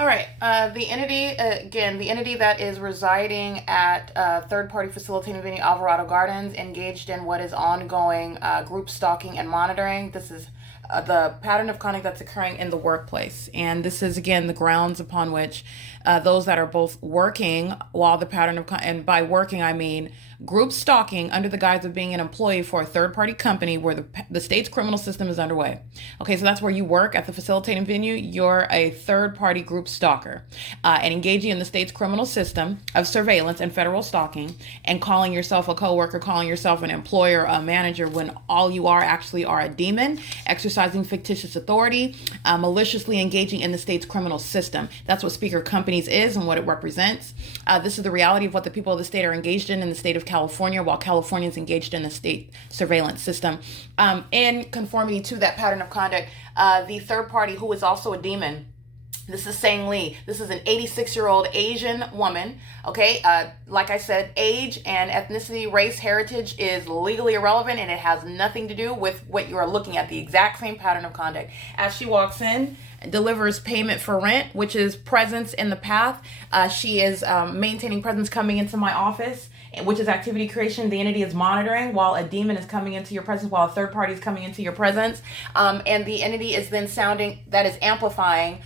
All right. The entity, again, the entity that is residing at third-party facilitating venue Alvarado Gardens, engaged in what is ongoing group stalking and monitoring. This is the pattern of conduct that's occurring in the workplace. And this is, again, the grounds upon which those that are both working while the pattern of, and by working, I mean group stalking under the guise of being an employee for a third-party company where the state's criminal system is underway. Okay, so that's where you work at the facilitating venue. You're a third-party group stalker and engaging in the state's criminal system of surveillance and federal stalking and calling yourself a coworker, calling yourself an employer, a manager, when all you are actually are a demon, exercising fictitious authority, maliciously engaging in the state's criminal system. That's what Speaker Companies is and what it represents. This is the reality of what the people of the state are engaged in the state of California, while California is engaged in the state surveillance system. In conformity to that pattern of conduct, the third party, who is also a demon, this is Sang Lee. This is an 86-year-old Asian woman. Okay, like I said, age and ethnicity, race, heritage is legally irrelevant, and it has nothing to do with what you are looking at. The exact same pattern of conduct. As she walks in, delivers payment for rent, which is presence in the path. She is maintaining presence coming into my office, which is activity creation. The entity is monitoring while a demon is coming into your presence, while a third party is coming into your presence. And the entity is then sounding, that is amplifying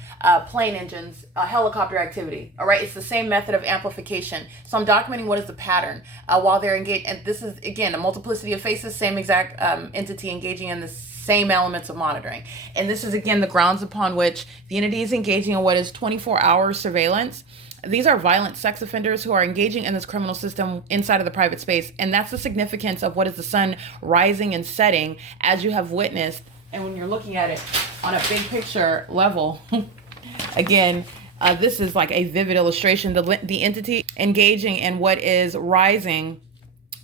plane engines, helicopter activity. All right, it's the same method of amplification. So I'm documenting what is the pattern while they're engaged. And this is, again, a multiplicity of faces, same exact entity engaging in the same elements of monitoring. And this is, again, the grounds upon which the entity is engaging in what is 24-hour surveillance. These are violent sex offenders who are engaging in this criminal system inside of the private space. And that's the significance of what is the sun rising and setting, as you have witnessed. And when you're looking at it on a big picture level, again, this is like a vivid illustration. The entity engaging in what is rising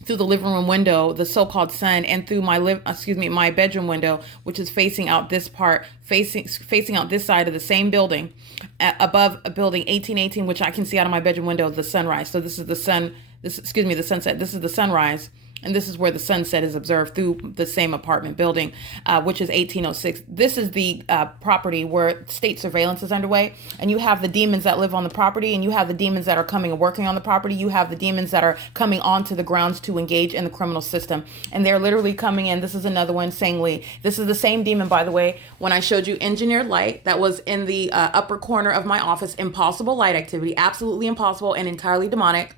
through the living room window, the so-called sun, and through my bedroom window, which is facing out this part, facing out this side of the same building, above a building 1818, which I can see out of my bedroom window, the sunrise. So this is the sunset. This is the sunrise. And this is where the sunset is observed through the same apartment building, which is 1806. This is the property where state surveillance is underway. And you have the demons that live on the property, and you have the demons that are coming and working on the property. You have the demons that are coming onto the grounds to engage in the criminal system. And they're literally coming in. This is another one, Sang Lee. This is the same demon, by the way, when I showed you engineered light that was in the upper corner of my office. Impossible light activity, absolutely impossible and entirely demonic.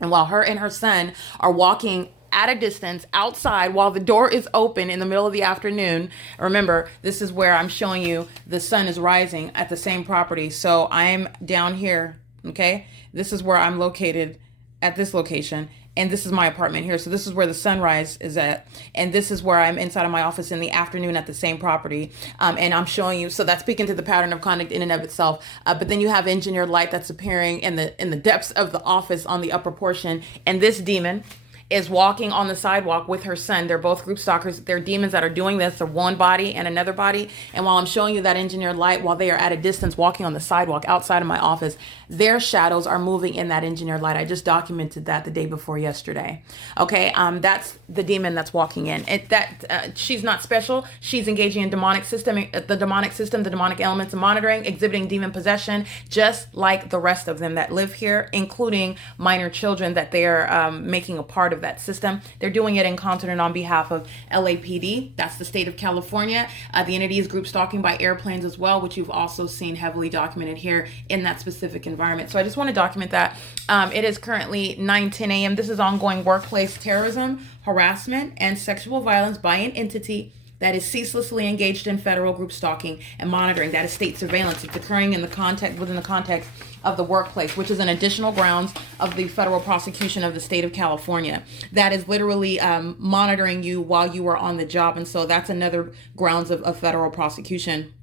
And while her and her son are walking at a distance outside while the door is open in the middle of the afternoon. Remember, this is where I'm showing you the sun is rising at the same property. So I'm down here, okay? This is where I'm located at this location. And this is my apartment here. So this is where the sunrise is at. And this is where I'm inside of my office in the afternoon at the same property. And I'm showing you, so that's speaking to the pattern of conduct in and of itself. But then you have engineered light that's appearing in the depths of the office on the upper portion. And this demon is walking on the sidewalk with her son. They're both group stalkers. They're demons that are doing this. They're one body and another body. And while I'm showing you that engineered light, while they are at a distance walking on the sidewalk outside of my office, their shadows are moving in that engineered light. I just documented that the day before yesterday. Okay, that's the demon that's walking in. She's not special. She's engaging in the demonic system, the demonic elements of monitoring, exhibiting demon possession, just like the rest of them that live here, including minor children that they're making a part of that system. They're doing it in concert and on behalf of LAPD. That's the state of California. The entity is group stalking by airplanes as well, which you've also seen heavily documented here in that specific environment. So I just want to document that. It is currently 9:10 a.m. This is ongoing workplace terrorism, harassment, and sexual violence by an entity that is ceaselessly engaged in federal group stalking and monitoring. That is state surveillance. It's occurring within the context of the workplace, which is an additional grounds of the federal prosecution of the state of California. That is literally monitoring you while you are on the job. And so that's another grounds of federal prosecution,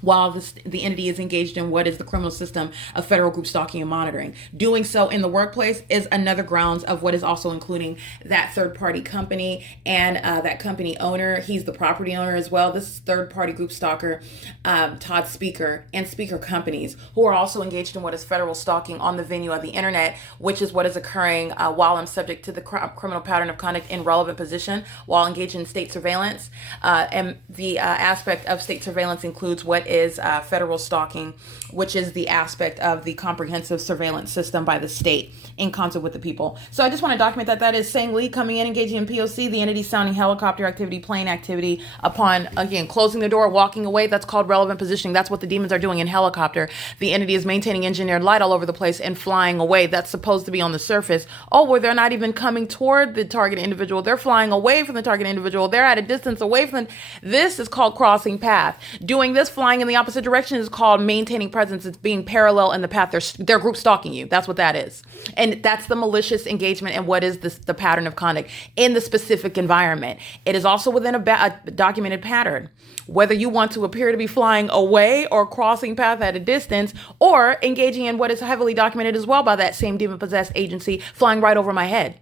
while the entity is engaged in what is the criminal system of federal group stalking and monitoring. Doing so in the workplace is another grounds of what is also including that third-party company and that company owner. He's the property owner as well. This is third-party group stalker, Todd Speaker, and Speaker Companies, who are also engaged in what is federal stalking on the venue of the internet, which is what is occurring while I'm subject to the criminal pattern of conduct in relevant position while engaged in state surveillance. And the aspect of state surveillance includes what is federal stalking, which is the aspect of the comprehensive surveillance system by the state in concert with the people. So I just want to document that that is Sang Lee coming in, engaging in P.O.C, the entity sounding helicopter activity, plane activity upon, again, closing the door, walking away. That's called relevant positioning. That's what the demons are doing in helicopter. The entity is maintaining engineered light all over the place and flying away. That's supposed to be on the surface. Oh, where they're not even coming toward the target individual. They're flying away from the target individual. They're at a distance away from them. This is called crossing path. Doing this, flying in the opposite direction, is called maintaining presence. It's being parallel in the path. They're group stalking you. That's what that is. And that's the malicious engagement and what is the pattern of conduct in the specific environment. It is also within a documented pattern. Whether you want to appear to be flying away or crossing path at a distance, or engaging in what is heavily documented as well by that same demon-possessed agency, flying right over my head.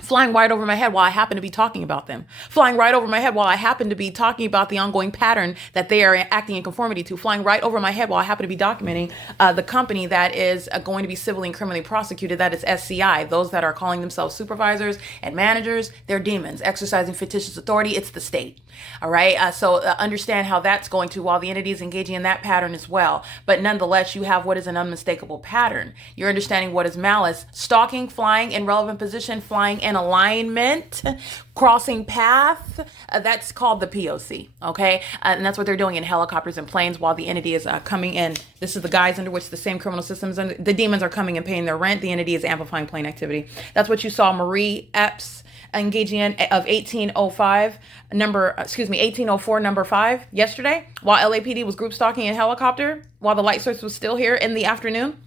Flying right over my head while I happen to be talking about them. Flying right over my head while I happen to be talking about the ongoing pattern that they are acting in conformity to. Flying right over my head while I happen to be documenting the company that is going to be civilly and criminally prosecuted. That is SCI. Those that are calling themselves supervisors and managers, they're demons exercising fictitious authority. It's the state. All right. So understand how that's going to, while the entity is engaging in that pattern as well. But nonetheless, you have what is an unmistakable pattern. You're understanding what is malice: stalking, flying in relevant position, flying in alignment, crossing path. That's called the P.O.C. Okay. And that's what they're doing in helicopters and planes while the entity is coming in. This is the guise under which the same criminal systems and the demons are coming and paying their rent. The entity is amplifying plane activity. That's what you saw Marie Epps engaging in of 1804 number 5 yesterday, while LAPD was group stalking in helicopter while the light source was still here in the afternoon.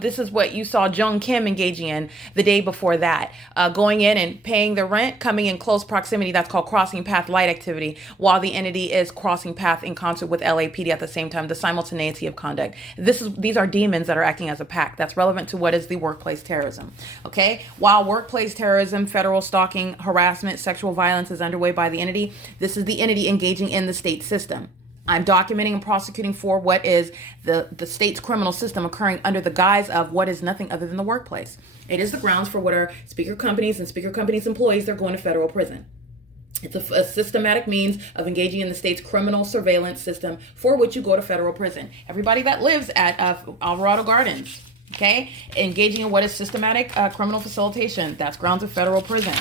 This is what you saw Jung Kim engaging in the day before that, going in and paying the rent, coming in close proximity. That's called crossing path light activity, while the entity is crossing path in concert with LAPD at the same time, the simultaneity of conduct. These are demons that are acting as a pack. That's relevant to what is the workplace terrorism. Okay. While workplace terrorism, federal stalking, harassment, sexual violence is underway by the entity, this is the entity engaging in the state system. I'm documenting and prosecuting for what is the state's criminal system occurring under the guise of what is nothing other than the workplace. It is the grounds for what are speaker companies and speaker companies' employees. They're going to federal prison. It's a systematic means of engaging in the state's criminal surveillance system for which you go to federal prison. Everybody that lives at Alvarado Gardens, okay, engaging in what is systematic criminal facilitation, that's grounds of federal prison.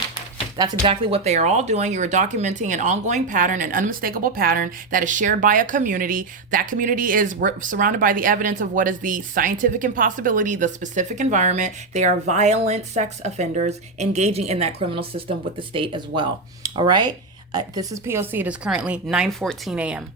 That's exactly what they are all doing. You're documenting an ongoing pattern, an unmistakable pattern that is shared by a community. That community is surrounded by the evidence of what is the scientific impossibility, the specific environment. They are violent sex offenders engaging in that criminal system with the state as well. All right. This is P.O.C. It is currently 9:14 a.m.